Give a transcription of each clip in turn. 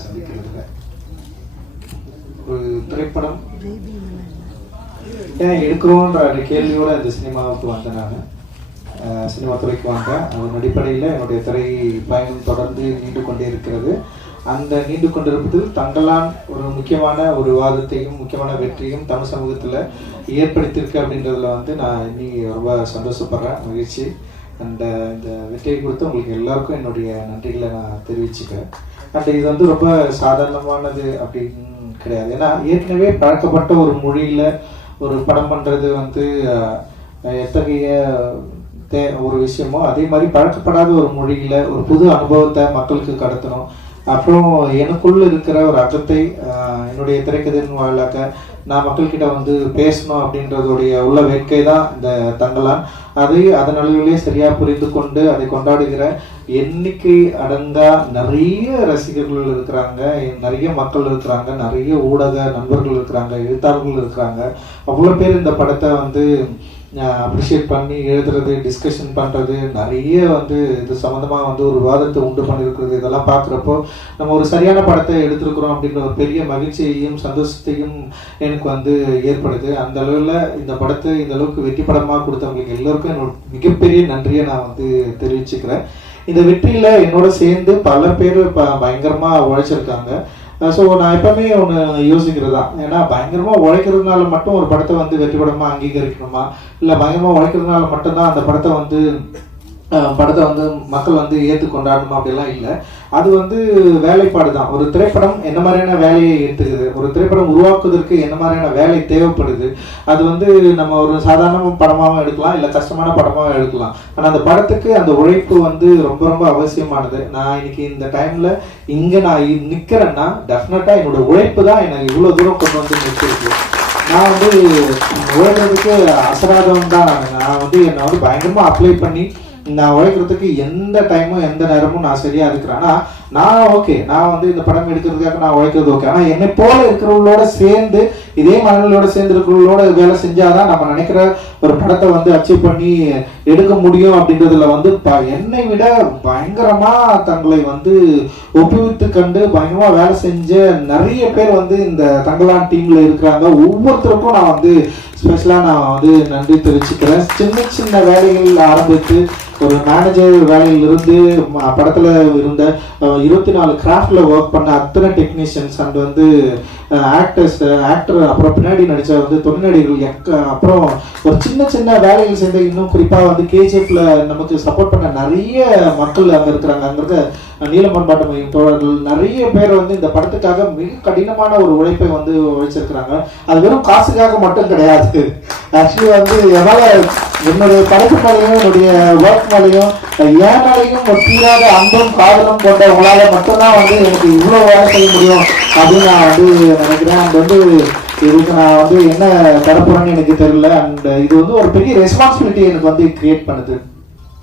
சந்திக்கிறதுல ஒரு திரைப்படம். ஏன் எடுக்கிறோன்ற அந்த கேள்வியோட இந்த சினிமாவுக்கு வந்தேன் நான். சினிமா துறைக்கு வந்தேன். அதன் அடிப்படையில் என்னுடைய திரை பயணம் தொடர்ந்து நீண்டு கொண்டே இருக்கிறது. அந்த நீண்டு கொண்டிருப்பதில் தங்களான் ஒரு முக்கியமான ஒரு வாதத்தையும் முக்கியமான வெற்றியும் தமிழ் சமூகத்தில் ஏற்படுத்தியிருக்கு அப்படின்றதுல வந்து நான் இன்னி ரொம்ப சந்தோஷப்படுறேன். மகிழ்ச்சி. அந்த இந்த வெற்றியை கொடுத்து உங்களுக்கு எல்லாருக்கும் என்னுடைய நன்றிகளை நான் தெரிவிச்சுக்கிறேன். அண்ட் இது வந்து ரொம்ப சாதாரணமானது அப்படின்னு கிடையாது. ஏன்னா ஏற்கனவே பழக்கப்பட்ட ஒரு மொழியில் ஒரு படம் பண்ணுறது வந்து எத்தகைய தே ஒரு விஷயமோ அதே மாதிரி பழக்கப்படாத ஒரு மொழியில் ஒரு புது அனுபவத்தை மக்களுக்கு கடத்தணும். அப்புறம் எனக்குள்ள இருக்கிற ஒரு அகத்தை என்னுடைய திரைக்கதையின் வாயிலாக நான் மக்கள்கிட்ட வந்து பேசணும் அப்படின்றதுடைய உள்ள வேட்கை தான் இந்த தங்கலான். அதை அதன் அளவிலே சரியா புரிந்து கொண்டு அதை கொண்டாடுகிற எண்ணிக்கை அடங்கா நிறைய ரசிகர்கள் இருக்கிறாங்க நிறைய மக்கள் இருக்கிறாங்க நிறைய ஊடக நண்பர்கள் இருக்கிறாங்க எழுத்தாளர்கள் இருக்கிறாங்க. அவ்வளோ பேர் இந்த படத்தை வந்து அப்ரிஷியேட் பண்ணி எழுதுறது டிஸ்கஷன் பண்ணுறது நிறைய வந்து இது சம்மந்தமாக வந்து ஒரு விவாதத்தை உண்டு பண்ணியிருக்கிறது இதெல்லாம் பார்க்குறப்போ நம்ம ஒரு சரியான படத்தை எடுத்திருக்கிறோம் அப்படின்ற ஒரு பெரிய மகிழ்ச்சியையும் சந்தோஷத்தையும் எனக்கு வந்து ஏற்படுது. அந்த அளவில் இந்த படத்தை இந்த அளவுக்கு வெற்றி படமாக கொடுத்தவங்களுக்கு எல்லோருக்கும் என்னோட மிகப்பெரிய நன்றியை நான் வந்து தெரிவிச்சுக்கிறேன். இந்த வெற்றியில் என்னோட சேர்ந்து பல பேர் ப பயங்கரமாக உழைச்சிருக்காங்க. ஸோ நான் எப்பவுமே ஒன்று யோசிக்கிறது? தான் ஏன்னா பயங்கரமாக உழைக்கிறதுனால மட்டும் ஒரு படத்தை வந்து வெற்றி படமாக அங்கீகரிக்கணுமா? இல்லை பயங்கரமாக உழைக்கிறதுனால மட்டும்தான் அந்த படத்தை வந்து படத்தை வந்து மக்கள் வந்து ஏற்று கொண்டாடணும் அப்படிலாம் இல்லை. அது வந்து வேலைப்பாடு தான். ஒரு திரைப்படம் என்ன மாதிரியான வேலையை எடுத்துக்குது? ஒரு திரைப்படம் உருவாக்குவதற்கு என்ன மாதிரியான வேலை தேவைப்படுது? அது வந்து நம்ம ஒரு சாதாரண படமாகவும் எடுக்கலாம் இல்லை கஷ்டமான படமாகவும் எடுக்கலாம். ஆனால் அந்த படத்துக்கு அந்த உழைப்பு வந்து ரொம்ப ரொம்ப அவசியமானது. நான் இன்னைக்கு இந்த டைமில் இங்கே நான் நிற்கிறேன்னா டெஃபினட்டாக என்னோட உழைப்பு தான் என்னை இவ்வளோ தூரம் கொண்டு வந்து நிறுத்திருக்கு நான் வந்து உழைக்கிறதுக்கு அசராதம் தான். நான். வந்து என்னை வந்து பயங்கரமாக அப்ளை பண்ணி நான் உழைக்கிறதுக்கு எந்த டைமும் எந்த நேரமும் நான் சரியா இருக்கிறேன். ஆனா நான் ஓகே நான் வந்து இந்த படம் எடுக்கிறதுக்காக நான் உழைக்கிறது ஓகே ஆனா என்னை போல இருக்கிறவங்களோட சேர்ந்து இதே மனநிலையோட சேர்ந்து இருக்கிறவங்களோட வேலை செஞ்சாதான் நம்ம நினைக்கிற ஒரு படத்தை வந்து அச்சீவ் பண்ணி எடுக்க முடியும் அப்படின்றதுல வந்து ப- என்னை விட பயங்கரமா தங்களை வந்து ஒப்புவித்து கண்டு பயங்கரமா வேலை செஞ்ச நிறைய பேர் வந்து இந்த தங்கலான் டீம்ல இருக்கிறாங்க. ஒவ்வொருத்தருக்கும் நான் வந்து ஸ்பெஷலா நான் வந்து நன்றி தெரிவிச்சுக்கிறேன். சின்ன சின்ன வேலைகள் ஆரம்பித்து ஒரு மேனேஜர் வேலையிலிருந்து படத்தில் இருந்த இருபத்தி நாலு கிராஃப்டில் ஒர்க் பண்ண அத்தனை டெக்னீஷியன்ஸ் அண்ட் வந்து ஆக்டர்ஸ் ஆக்டர் அப்புறம் பின்னாடி நடிச்ச வந்து தொழில்நடிகர்கள் எக்க அப்புறம் ஒரு சின்ன சின்ன வேலைகள் சேர்ந்த இன்னும் குறிப்பா வந்து கேஜிஎஃப்ல நமக்கு சப்போர்ட் பண்ண நிறைய மக்கள் அங்க இருக்கிறாங்க. அங்கே இருக்க நீலமன்பாட்டு மையம் தோழர்கள் நிறைய பேர் வந்து இந்த படத்துக்காக மிக கடினமான ஒரு உழைப்பை வந்து உழைச்சிருக்கிறாங்க. அது வெறும் காசுக்காக மட்டும் கிடையாது. ஆக்சுவலி வந்து என்னால் என்னுடைய படைப்பு மேலையும் என்னுடைய ஒர்க் மேலையும் ஏனாலையும் மேலையும் ஒரு தீராத அன்பும் காதலும் கொண்டவங்களால மட்டும்தான் வந்து எனக்கு இவ்வளோ வேலை செய்ய முடியும் அப்படின்னு நான் வந்து நினைக்கிறேன். அண்ட் வந்து இதுக்கு நான் வந்து என்ன தரப்போறேன்னு எனக்கு தெரியல. அண்ட் இது வந்து ஒரு பெரிய ரெஸ்பான்சிபிலிட்டி எனக்கு வந்து கிரியேட் பண்ணுது.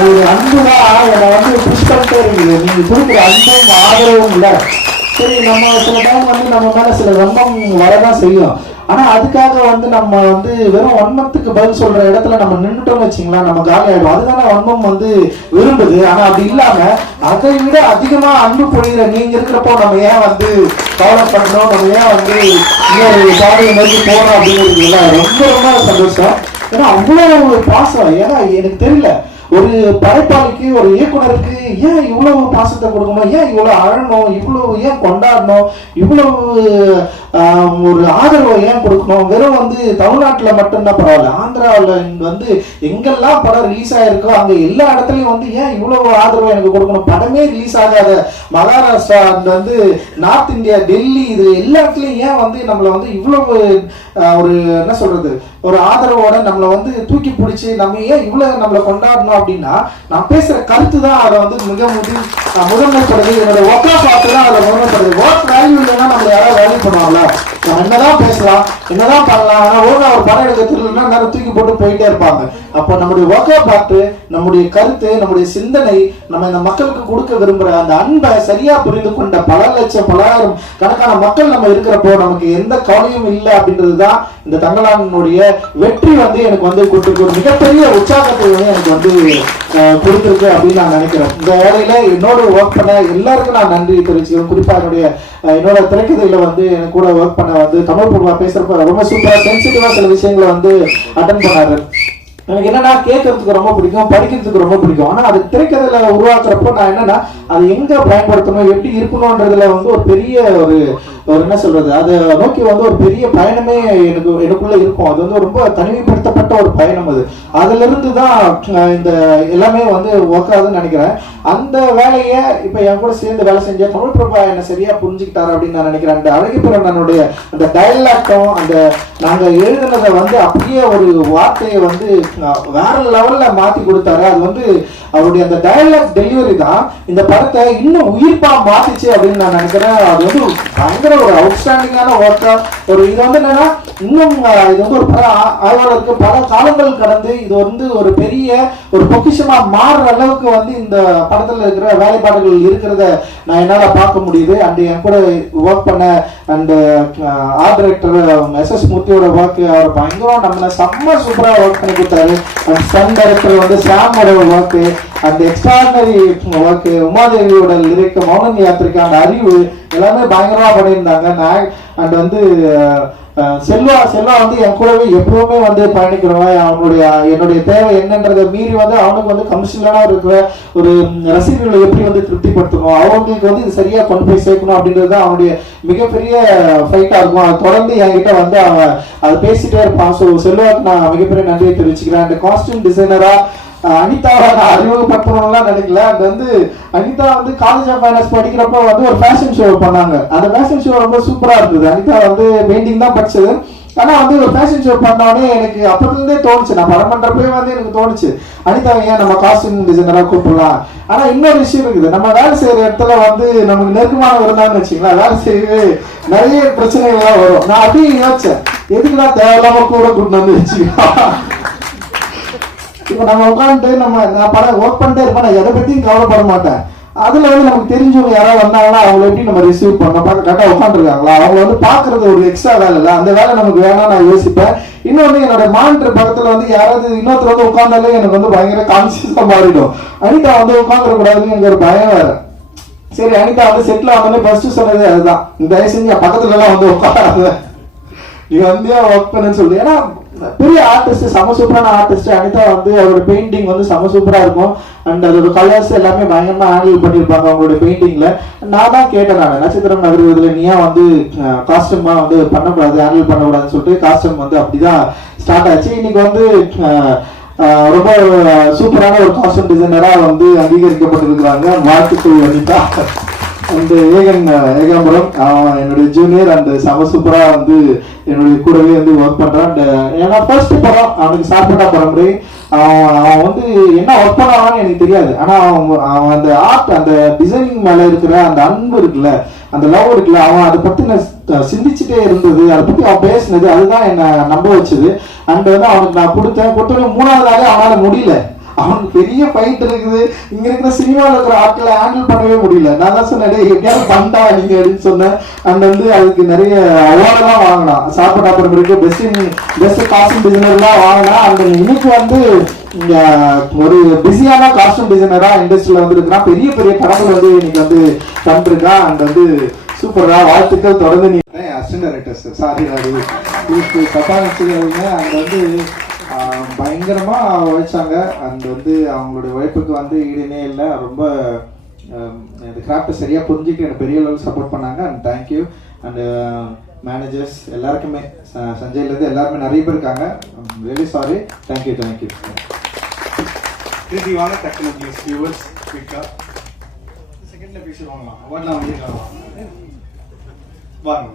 ஒரு அன்புதான் என்னை வந்து புஷ் பண்ணிட்டே இருக்குது நீங்க கொடுக்குற அன்பும் ஆதரவும் இல்லை. சரி நம்ம சில டைம் வந்து நம்ம மேல சில வன்மம் வரதான் செய்யும். ஆனால் அதுக்காக வந்து நம்ம வந்து வெறும் வன்மத்துக்கு பதில் சொல்கிற இடத்துல நம்ம நின்றுட்டோம்னு வச்சுங்களேன் நம்ம காலி ஆயிடும் அதுதானே வன்மம் வந்து விரும்புது. ஆனால் அப்படி இல்லாமல் அதை விட அதிகமாக அன்பு பொழிகிற நீங்க இருக்கிறப்போ நம்ம ஏன் வந்து கவலை பண்ணணும் நம்ம ஏன் வந்து இன்னொரு பாதையை நோக்கி போறோம் அப்படிங்கிறதுல ரொம்ப ரொம்ப சந்தோஷம். ஏன்னா அவ்வளவு பாசம். ஏன்னா எனக்கு தெரியல. ஒரு படைப்பாளிக்கு ஒரு இயக்குனருக்கு ஏன் இவ்வளவு பாசத்தை கொடுக்கணும்? ஏன் இவ்வளவு அழணும்? இவ்வளவு ஏன் கொண்டாடணும்? இவ்வளவு ஒரு ஆதரவை ஏன் கொடுக்கணும்? வெறும் வந்து தமிழ்நாட்டில் மட்டும்தான் பரவாயில்ல ஆந்திராவில் வந்து எங்கெல்லாம் படம் ரிலீஸ் ஆயிருக்கோ அங்கே எல்லா இடத்துலையும் வந்து ஏன் இவ்வளவு ஆதரவு எனக்கு கொடுக்கணும்? படமே ரிலீஸ் ஆகாத மகாராஷ்டிரா வந்து நார்த் இந்தியா டெல்லி இது எல்லா இடத்துலையும் ஏன் வந்து நம்மளை வந்து இவ்வளவு ஒரு என்ன சொல்றது ஒரு ஆதரவோட நம்மளை வந்து தூக்கி பிடிச்சி நம்ம ஏன் இவ்வளவு நம்மளை கொண்டாடணும் அப்படின்னா நான் பேசுற கருத்து தான் அதை வந்து மிக முடி அஹ் முதன்மைப்படுது என்னோட ஒர்க்கா பார்த்து தான் அதை முதன்மைப்படுது ஒர்க் வேல்யூ இல்லைன்னா நம்ம யாராவது வேல்யூ பண்ணுவாங்கல்ல நம்ம என்னதான் பேசலாம் என்னதான் பண்ணலாம் ஆனால் ஒழுங்கா ஒரு படம் எடுக்க தெரியலன்னா நேரம் தூக்கி போட்டு போயிட்டே இருப்பாங்க. அப்போ நம்முடைய ஒர்க்கா பார்த்து நம்முடைய கருத்து நம்முடைய சிந்தனை நம்ம இந்த மக்களுக்கு கொடுக்க விரும்புற அந்த அன்பை சரியா புரிந்து கொண்ட பல லட்சம் பலாயிரம் கணக்கான மக்கள் நம்ம இருக்கிறப்போ நமக்கு எந்த கவலையும் இல்லை அப்படின்றது தான் இந்த தங்கலானுடைய வெற்றி வந்து எனக்கு வந்து கொடுத்துருக்கு. ஒரு மிகப்பெரிய உற்சாகத்தை வந்து எனக்கு வந்து கொடுத்துருக்கு கொடுத்திருக்கு அப்படின்னு நான் நினைக்கிறேன். இந்த வேலையில என்னோட ஒர்க் பண்ண எல்லாருக்கும் நான் நன்றி தெரிவிச்சுக்கிறேன். குறிப்பா என்னுடைய என்னோட திரைக்கதையில வந்து எனக்கு கூட ஒர்க் பண்ண வந்து தமிழ் பூர்வா பேசுறப்ப ரொம்ப சூப்பரா சென்சிட்டிவா சில விஷயங்களை வந்து அட்டன் பண்ணாரு. எனக்கு என்னன்னா கேட்கறதுக்கு ரொம்ப பிடிக்கும் படிக்கிறதுக்கு ரொம்ப பிடிக்கும். ஆனா அது திரைக்கதையில உருவாக்குறப்போ நான் என்னன்னா அது எங்க பயன்படுத்தணும் எப்படி இருக்கணும்ன்றதுல வந்து ஒரு பெரிய ஒரு ஒரு என்ன சொல்றது? அதை நோக்கி வந்து ஒரு பெரிய பயணமே எனக்கு எனக்குள்ள இருக்கும். அது வந்து ரொம்ப தனிமைப்படுத்தப்பட்ட ஒரு பயணம் அது. அதுல இருந்து தான் இந்த எல்லாமே வந்து ஒர்க் ஆகுதுன்னு நினைக்கிறேன். அந்த வேலையை இப்ப என் கூட சேர்ந்து வேலை செஞ்ச தமிழ் பிரபா என்ன சரியா புரிஞ்சுக்கிட்டாரு அப்படின்னு நான் நினைக்கிறேன். அந்த அழகிப்பிரனுடைய அந்த டயலாக்டும் அந்த நாங்க எழுதுனதை வந்து அப்படியே ஒரு வார்த்தையை வந்து வேற லெவல்ல மாத்தி கொடுத்தாரு. அது வந்து அவருடைய அந்த டயலாக் டெலிவரி தான். இந்த படத்தை இன்னும் உயிர்ப்பா மாத்திச்சு அப்படின்னு நான் நினைக்கிறேன். அது வந்து பயங்கர ஒரு அவுட்ஸ்டாண்டிங்கான ஒர்க்கா ஒரு இது வந்து என்னன்னா இன்னும் இது வந்து ஒரு பல ஆ- ஆய்வாளருக்கு பல காலங்கள் கடந்து இது வந்து ஒரு பெரிய ஒரு பொக்கிஷமா மாறுற அளவுக்கு வந்து இந்த படத்துல இருக்கிற வேலைப்பாடுகள் இருக்கிறத நான் என்னால பார்க்க முடியுது. அண்ட் என் கூட ஒர்க் பண்ண and art director S S மூர்த்தியோட work அவர் பயங்கரம் நம்மள செம்ம சூப்பரா ஒர்க் பண்ணி கொடுத்தாரு. அண்ட் சன் டைரக்டர் வந்து சாமோட ஒர்க் அந்த எக்ஸ்ட்ராடனரி ஒர்க் உமாதேவியோட லிரிக் மௌனன் யாத்திரைக்கு அந்த அறிவு எல்லாமே பயங்கரமா பண்ணியிருந்தாங்க நான் அண்ட் வந்து செல்வா செல்வா வந்து என் கூடவே எப்பவுமே வந்து பயணிக்கிறவன் அவனுடைய என்னுடைய தேவை என்னன்றதை மீறி வந்து அவனுக்கு வந்து கமர்ஷியலான இருக்கிற ஒரு ரசிகர்களை எப்படி வந்து திருப்திப்படுத்தணும்? அவங்களுக்கு வந்து இது சரியா கொண்டு போய் சேர்க்கணும் அப்படின்றது தான் அவனுடைய மிகப்பெரிய ஃபைட்டா இருக்கும். அது தொடர்ந்து என்கிட்ட வந்து அவன் அதை பேசிட்டே இருப்பான். ஸோ செல்வாக்கு நான் மிகப்பெரிய நன்றியை தெரிவிச்சுக்கிறேன். அந்த காஸ்டியூம் டிசைனரா அனிதாவை நான் அறிமுகப்படுத்தணும்லாம் நினைக்கல அது வந்து அனிதா வந்து காலேஜ் ஆஃப் ஃபைனான்ஸ் படிக்கிறப்போ வந்து ஒரு ஃபேஷன் ஷோ பண்ணாங்க. அந்த ஃபேஷன் ஷோ ரொம்ப சூப்பராக இருந்தது. அனிதா வந்து பெயிண்டிங் தான் படிச்சது. ஆனால் வந்து ஒரு ஃபேஷன் ஷோ பண்ணோடனே எனக்கு அப்போதுலேருந்தே தோணுச்சு. நான் படம் பண்ணுறப்பே வந்து எனக்கு தோணுச்சு. அனிதா ஏன் நம்ம காஸ்டியூம் டிசைனராக கூப்பிடலாம்? ஆனால் இன்னொரு விஷயம் இருக்குது. நம்ம வேலை செய்கிற இடத்துல வந்து நமக்கு நெருக்கமான இருந்தான்னு வச்சுங்களேன் வேலை செய்யவே நிறைய பிரச்சனைகள்லாம் வரும். நான் அப்படியே யோசிச்சேன். எதுக்குன்னா தேவையில்லாமல் கூட கூட்டு வந்து வச்சுக்கலாம்? இப்போ நம்ம உட்காந்துட்டு நம்ம நான் படம் ஒர்க் பண்ணிட்டே இருப்பேன் நான் எதை பற்றியும் கவலைப்பட மாட்டேன். அதில் வந்து நமக்கு தெரிஞ்சவங்க யாராவது வந்தாங்கன்னா அவங்கள எப்படி நம்ம ரிசீவ் பண்ண பார்க்க கரெக்டாக உட்காந்துருக்காங்களா அவங்கள வந்து பாக்குறது ஒரு எக்ஸ்ட்ரா வேலை இல்லை. அந்த வேலை நமக்கு வேணாம் நான் யோசிப்பேன். இன்னொன்று என்னோட மானிட்டர் பக்கத்தில் வந்து யாராவது இன்னொருத்தர் வந்து உட்காந்தாலே எனக்கு வந்து பயங்கர கான்சியஸாக மாறிடும். அனிதா வந்து உட்காந்துடக்கூடாதுன்னு எனக்கு ஒரு பயம் வேறு. சரி அனிதா வந்து செட்டில் வந்தோடனே ஃபர்ஸ்ட் சொன்னது அதுதான். தயவு செஞ்சு என் பக்கத்துல எல்லாம் வந்து உட்காராத. நீ வந்து ஒர்க் பண்ணுன்னு சொல்லி. ஏன்னா பெரிய ஆர்டிஸ்ட் செம சூப்பரான ஆர்டிஸ்ட் அனிதா வந்து அவரோட பெயிண்டிங் வந்து செம சூப்பரா இருக்கும். அண்ட் அதோட கலர்ஸ் எல்லாமே பயங்கரமா ஹேண்டில் பண்ணியிருப்பாங்க அவங்களோட பெயிண்டிங்ல நான் தான் கேட்டேன் நான் நட்சத்திரம் நகர்வதில் நீயா வந்து காஸ்டியூமா வந்து பண்ணக்கூடாது ஹேண்டில் பண்ணக்கூடாதுன்னு சொல்லிட்டு காஸ்டியூம் வந்து அப்படிதான் ஸ்டார்ட் ஆச்சு. இன்னைக்கு வந்து ரொம்ப சூப்பரான ஒரு காஸ்டியூம் டிசைனரா வந்து அங்கீகரிக்கப்பட்டிருக்கிறாங்க. வாழ்த்துக்கள் அனிதா. அந்த ஏகன் ஏகாம்பரம் அவன் என்னுடைய ஜூனியர் அந்த செம சூப்பரா வந்து என்னுடைய கூடவே வந்து ஒர்க் பண்றான். ஏன்னா ஃபர்ஸ்ட் படம் அவனுக்கு சாப்பிட்டா பரம்பரை அவன் அவன் வந்து என்ன ஒர்க் பண்ணான்னு எனக்கு தெரியாது. ஆனா அவன் அவன் அந்த ஆர்ட் அந்த டிசைனிங் மேல இருக்கிற அந்த அன்பு இருக்குல்ல அந்த லவ் இருக்குல்ல அவன் அதை பத்தி நான் சிந்திச்சுட்டே இருந்தது. அதை பத்தி அவன் பேசினது அதுதான் என்ன நம்ப வச்சது. அண்ட் வந்து அவனுக்கு நான் கொடுத்தேன். கொடுத்தோடனே மூணாவது நாளே அவனால முடியல. அவனுக்கு பெரிய ஃபைட் இருக்குது. இங்க இருக்கிற சினிமாவில் இருக்கிற ஆட்களை ஹேண்டில் பண்ணவே முடியல. நான் தான் சொன்னேன் எப்படியாவது பண்ணா நீங்க அப்படின்னு சொன்னேன். அண்ட் வந்து அதுக்கு நிறைய அவார்டெல்லாம் வாங்கினான். சாப்பிட்ட அப்புறம் இருக்கு பெஸ்ட் பெஸ்ட் காஸ்டியூம் டிசைனர்லாம் வாங்கினா அந்த இன்னைக்கு வந்து ஒரு பிஸியான காஸ்டியூம் டிசைனரா இண்டஸ்ட்ரியில வந்து இருக்கிறான் பெரிய பெரிய படங்கள் வந்து இன்னைக்கு வந்து தந்துருக்கான் அண்ட் வந்து சூப்பரா வாழ்த்துக்கள் தொடர்ந்து நீ அசிஸ்டன்ட் டைரக்டர்ஸ் சாரி அது தப்பா நினைச்சுக்கிறவங்க அங்க வந்து பயங்கரமாக உழைச்சாங்க. அண்ட் வந்து அவங்களுடைய உழைப்புக்கு வந்து ஈடுனே இல்லை. ரொம்ப இந்த கிராஃப்டை சரியாக புரிஞ்சுட்டு எனக்கு பெரிய லெவல் சப்போர்ட் பண்ணாங்க. And thank you and managers எல்லாருக்குமே ச- சஞ்சய்லேருந்து எல்லாருமே நிறைய பேர் இருக்காங்க. வெரி சாரி தேங்க்யூ தேங்க்யூ திருப்பி டக்குனு ப்ளீஸ் வியூவர்ஸ் குயிக்காக செகண்டில் பேசி அவார்ட்லாம் வாங்கிருக்கலாம் வாங்க.